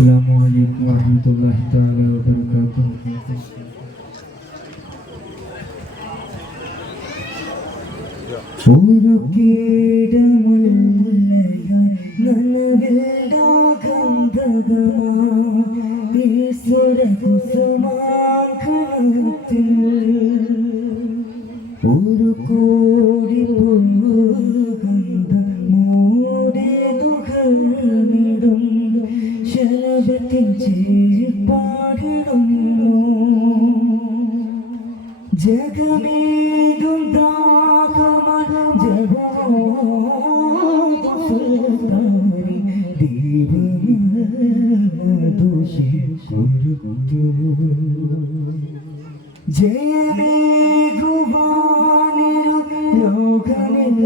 السلام عليكم ورحمة الله تعالى وبركاته ഒരു ഒരു ശലഭത്തിൻ പാടിടുന്നു. ജഗമേകും ദാഹമന ജഗോസുൽത്താനി ദീപമധുഷി കുരുത്തു ജയമേകുവാനിരു ലോകമില്ല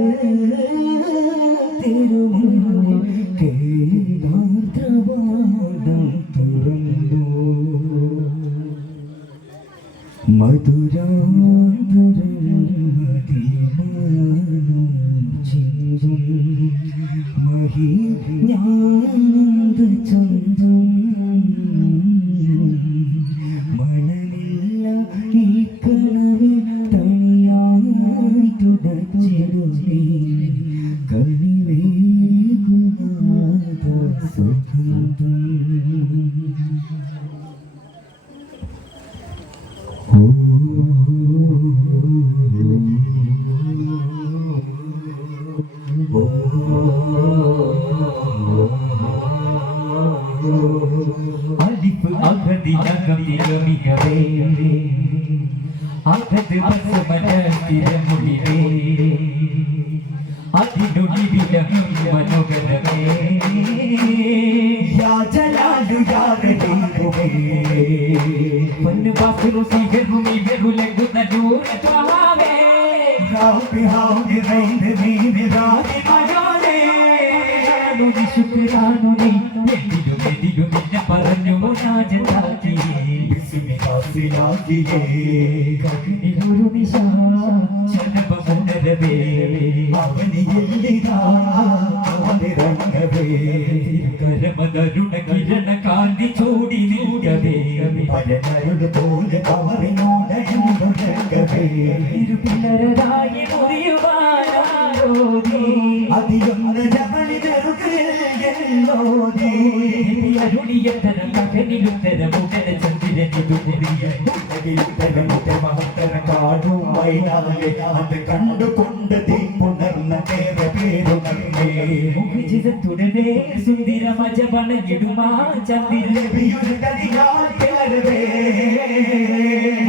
അഗതിനകം തിരമികവേ അകത് ബസമന തിരമുടിവേ അതിനൊടിവിലകും മനോഗരമേ യാ ജലാലു യാ റഹീമുവേ പൊന്നു ബാസുരു സ്വീകരുമി വെറുലകുന്ന നൂറേ റാബി ഹാബി റൈദ് മീനി റാബി മജോലേ നുനി ശുക്രാനു നീ എന്തിലും എന്തിലും എന്നെ പറഞ്ഞു രാജതാക്കി നിശ ചലപമുണരവേ അവനിയെല്ലിതാ അവനിറങ്ങവേ കരമതരുണ കിരണ കാന്തി ചൂടി നിൽക്കവേ പരനരുടെ പോലെ കവറിനോടയങ്ങവേ ഇരുപിളരതായി മുറിയുവാനാരോധി അതിയൊന്ന ജബലിനെറുകയെല്ലോതേ അരുളിയത്തരം മകനിലുത്തരം ഉടന അത് കണ്ടുകൊണ്ട് തീപ്പുണർന്ന നേരെ പേരുണർന്നേ മുഖജിതത്തുടനെ സുന്ദര മജ പണഞ്ഞിടുമാ ചന്ദ്രൻ നബിയുടെ കതിയാൽ പിളരവേ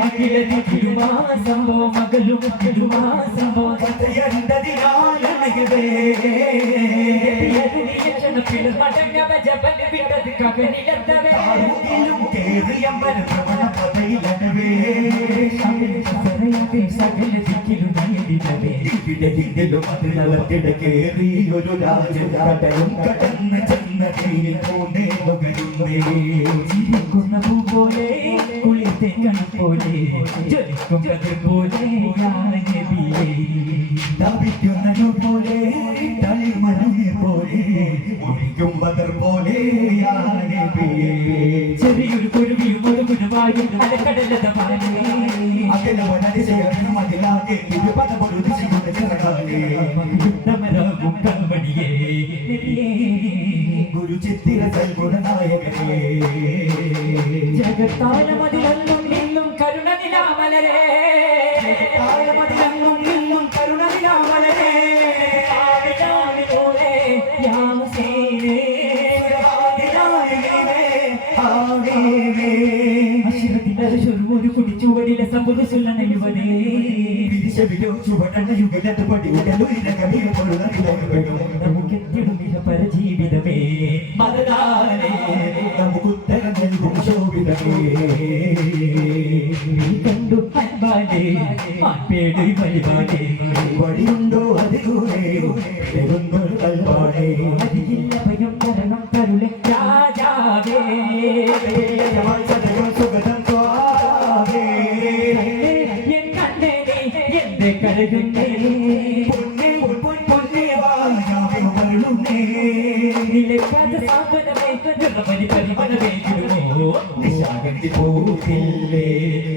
അഖിലതിരുമാ സംഭവം മകളും മകളുമാ സംഭവം കഥയണ്ടതിനാൽ അണയവേ ആരുകിലും കേറിയമ്പല പ്രവണ പതയിലടവേ ഇവിടെ ഹിന്ദിലും അതിനകത്തിട കേറി ഒരു രാജൻ കടലും കടന്ന് ചെന്ന തീയിൽ പൂണ്ടേ മുകരുന്നേ തപിക്കുന്നതു പോലെ പോലെ ഒഴിക്കും ബദർ ചെറിയൊരു കുരുവിയും ഒരു കുരുവായും ഗുരു ചിത്തിര സൽഗുണനായകനേ ജഗത്താലമതിലൊന്നും നിന്നും കരുണ നിലാമലരേ കുടിച്ചുവടിലെ സമ്പുരുസുള്ള നെയ്യുവനേ വിരിശ വിലോ ചുവടണ യുഗലത് പടി ഉടലുയര കവിയ പൊരുതറിലും നമുക്കെത്തിടും മിക പരജീവിതമേ മതദാനേ നമുക്കുത്തരം നൽകും ശോഭിതമേ കണ്ടു അൻപാലേ മാൻപേട് വഴിപാടേ കുത്തി പോകില്ലേ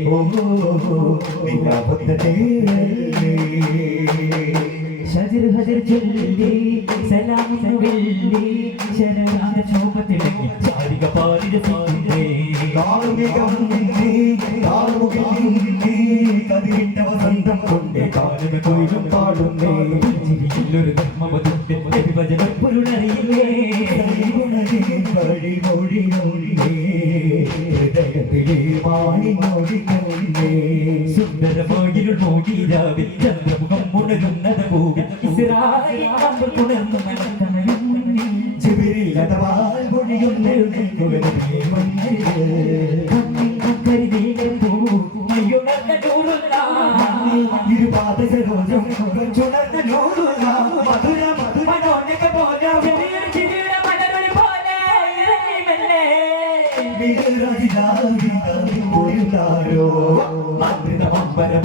ഓ ചേരല്ലേ ഷജർ ഹജർ ചൊല്ലി സലാമിന് വെള്ളി ശരകാല ശോഭത്തിളങ്ങി ചാരിക പാലിര സീരേ കതിരിട്ട വസന്തം കൊണ്ടേ കാലന കൊയിലും പാടുന്നേ ചിരിയില്ലൊരു ധർമ്മവതുണ്ട് വിഭജനപ്പൊരുളറിയില്ലേ വഴി മൊഴിയേ ഹൃദയത്തിലെ മാണി മൊഴിയൊന്നേ സുന്ദരമായിരുൾ മോടിരാവിൽ ചന്ദ്രമുഖം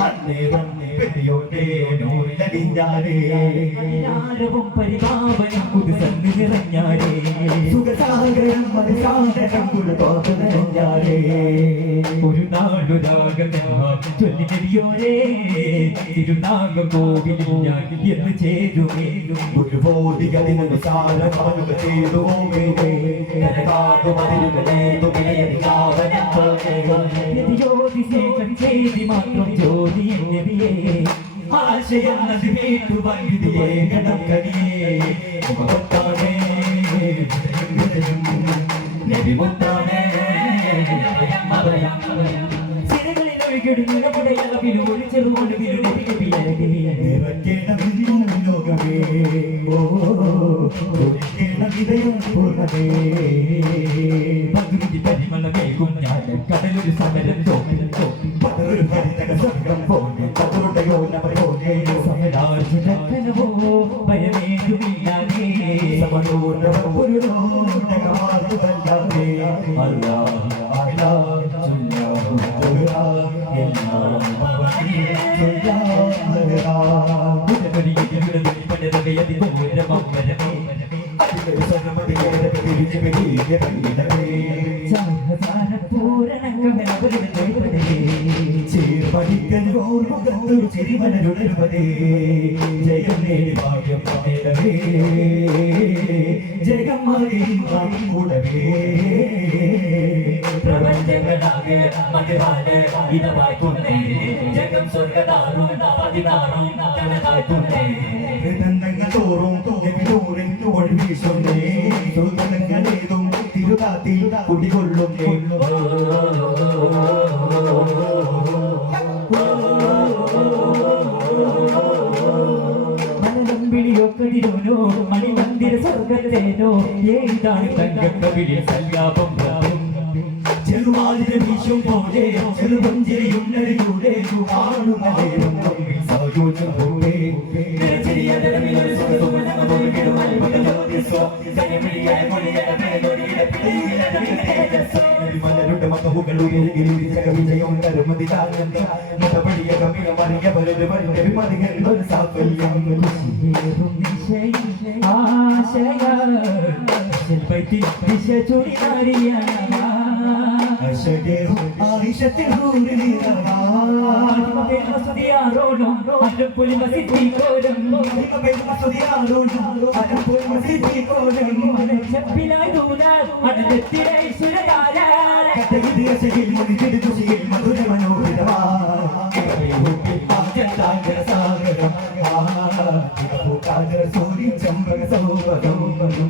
അന്നേരം പെരിയോട്ടേ നൂറിലടിഞ്ഞാരേ ആരവും പരിപാവനം പുതുസന്ന് നിറഞ്ഞാരേ സുഖസാഗരം മതിസാഗരം കുളിതോന്നഞ്ഞാരേ ഒരു നാടൊരാകം ചൊല്ലി നെടിയോരേ. തിരുനാഗം കോവിലിൽ ഞാൻ എന്ന് ചേരുമേ. ഒരു ബോധികളിന് വിശാല കവലുക ചെയ്തു കാതു മതിലുകളേതു വിലയതികാവനം ചെയ്തി മാത്രം അളവിലും ഒരു ചെറുമണവിലും മുഖത്താണേ നിറയ്ക്കണമെന്നും ലോകമേ ഓ പൂർണമേ പകുതി പരിമളമേകും ഞാൻ കടലൊരു സമരം ചിരിമലരുടരുവതേ ജയം നേടി ഭാഗ്യം നേടവേ ജയം മാറി കൂടവേ പ്രപഞ്ചങ്ങളാകെ മതിവാലെ ഇതവായിക്കൊണ്ടേ ജഗം സ്വർഗദാരും പതിനാറും കനതായിക്കൊണ്ടേ ദന്തങ്ങൾ തോറും നബിനൂറിൻ ഒഴിവീശുന്നേ അത്ഭുത ജ്യോതിസോ ജയമിഴിയായ മൊഴിയായ മേലൊടിയുടെ പിടിയിലെ തേജസ്സോ. മലരുടെ ഉയരുകിരിച്ച വിജയം കരുമതിലാനന്ദം മതപടിയ കവിയ മറിയ വരരു വരുടെ വിമതികൾ ഒരു സാഫല്യം അശകേറും ആയിഷത്തിൽ ഹൂരിലിരവാ അകമലർച്ചിമ്പുരാരിയിൽ ചെന്ന ഹന്തി പുതാവായി ത്വഹ സദാ ചൊക്കിലെങ്കും ചന്തം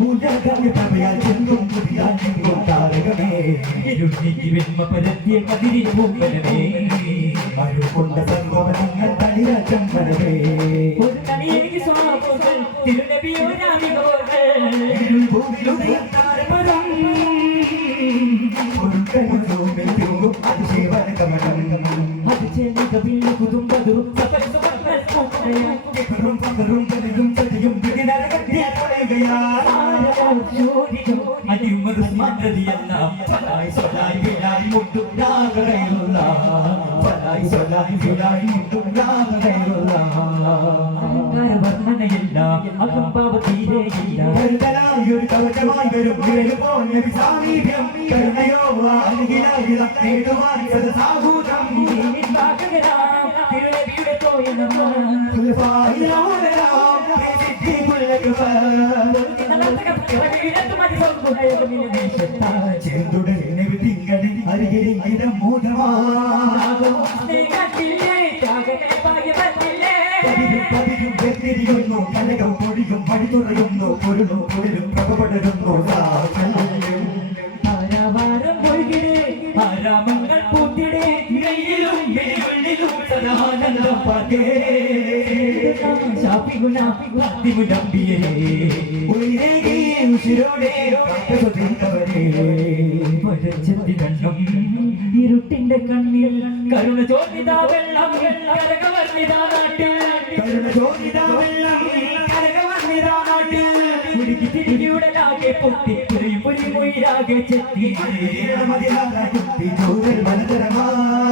മരുകൊണ്ട സംഭവനങ്ങൾ തളിര ചമ്മരമേ ഒരു പറയുകയാണ് ഫലായി വിലായി മുട്ടും രാഗറയുള്ള ഫലായി സ്വലായി വിലായി മുട്ടും രാഗറയുള്ള കരുതലായൊരു കവചമായി വരും വിരൽ പോലെ വിസാമീപ്യം കരുണയോ അരുകിലായി നേടുവാൻ സദസാഭൂതം ഫുൽഫായിലാവലാം തിങ്കടി അരികിലിംഗിതം മൂഢമാ പതിരും പതിരും വെത്തിരിയുന്നു കലകം പൊടിയും പടി തുറയുന്നു പൊരുളും പൊരുളും പ്രഭപടരുന്നു സദാനന്ദം പകേ ഉയരേകി ഉശിരോടെ കാത്തുകൊണ്ടിരുന്നവരെ പഴച്ചെത്തി കണ്ണം ഇരുട്ടിന്റെ കണ്ണിൽ കരുണ ചോദിതാ വെള്ളം കരകവർണിതാ നാട്ടിൽ. കരുണ ചോദിതാ വെള്ളം കരകവർണിതാ നാട്ടിൽ കുടുക്കി തിരിയുടലാകെ പൊട്ടി. പുരി പുരി മുയിലാകെ ചെത്തി മതിയാകാ കുത്തി ചൂരൽ മലതരമാ ഇതാതെ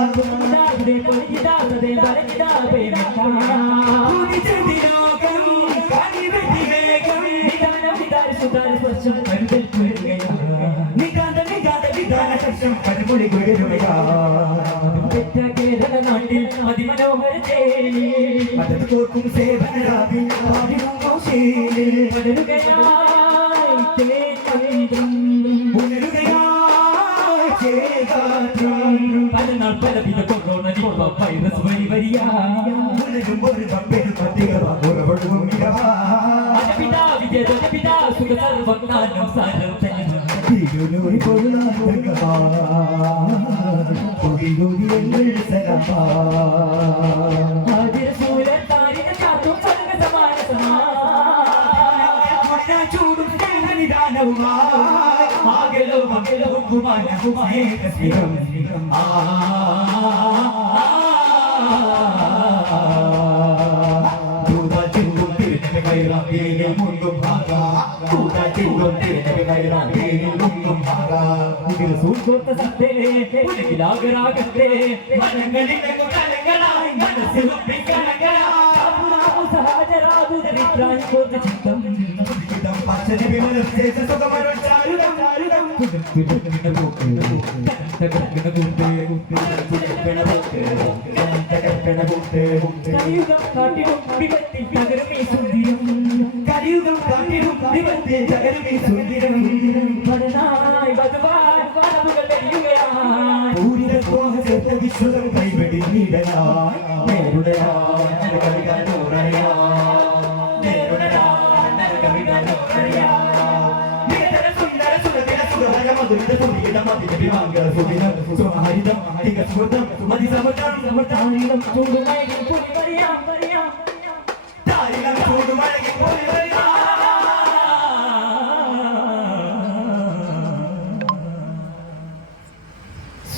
പെറ്റ കേരള നാട്ടിൽ അതിമനോഹര ചേരി മദത് நான் பலவித கொரோனா கொரோனா வைரஸ் வரி வரியா உலகம் ஒரு பம்பேது பத்திகவா உறவடுவோம் இடவா அதபிதா விஜய தபிதா சுக சர்வம் நானும் சாரம் தனிதம் தீகுனோரி பொருளாதகவா பொதிகோரி எங்கள் சகவா చూడు తెల్లని దానవుమా ఆగలో మగలో గుమానవుమే కసిరం ఆ ముందు భాగా சூழ்ந்த சத்தே உலகிலாக ராகத்தே மனங்களின் கலங்களாய் மனசிலும் கலங்களாய் സഹജരാതുദരിത്രായി കോർത്ത ചിത്തം പച്ചനെ വിമലം ശേഷ സുഖമരുൾ ചാരുതം ചാരുതം കലിയുഗം കാട്ടിലും വിപത്തിൽ തകരും ഈ സുന്ദരം കലിയുഗം കാട്ടിലും വിപത്തിൽ തകരുമീ സുന്ദരം പടനായി വധുവാൻ വാവുകൾ വെല്ലുകയായി പൂരിത സ്വാഹ ചേർത്ത വിശ്വകം കൈവെടി നീടനായി നേരുടയായി നരകവികാരോരയായി നേരുടയായി அபிமான்கள் புதினம் சும ஹரிதம் ஹரிக சுமதம் மதி சமதம் தாரிலம் சூடு மழகில் போய் வரியா தாரிலம் சூடு மழகில் போய் வரியா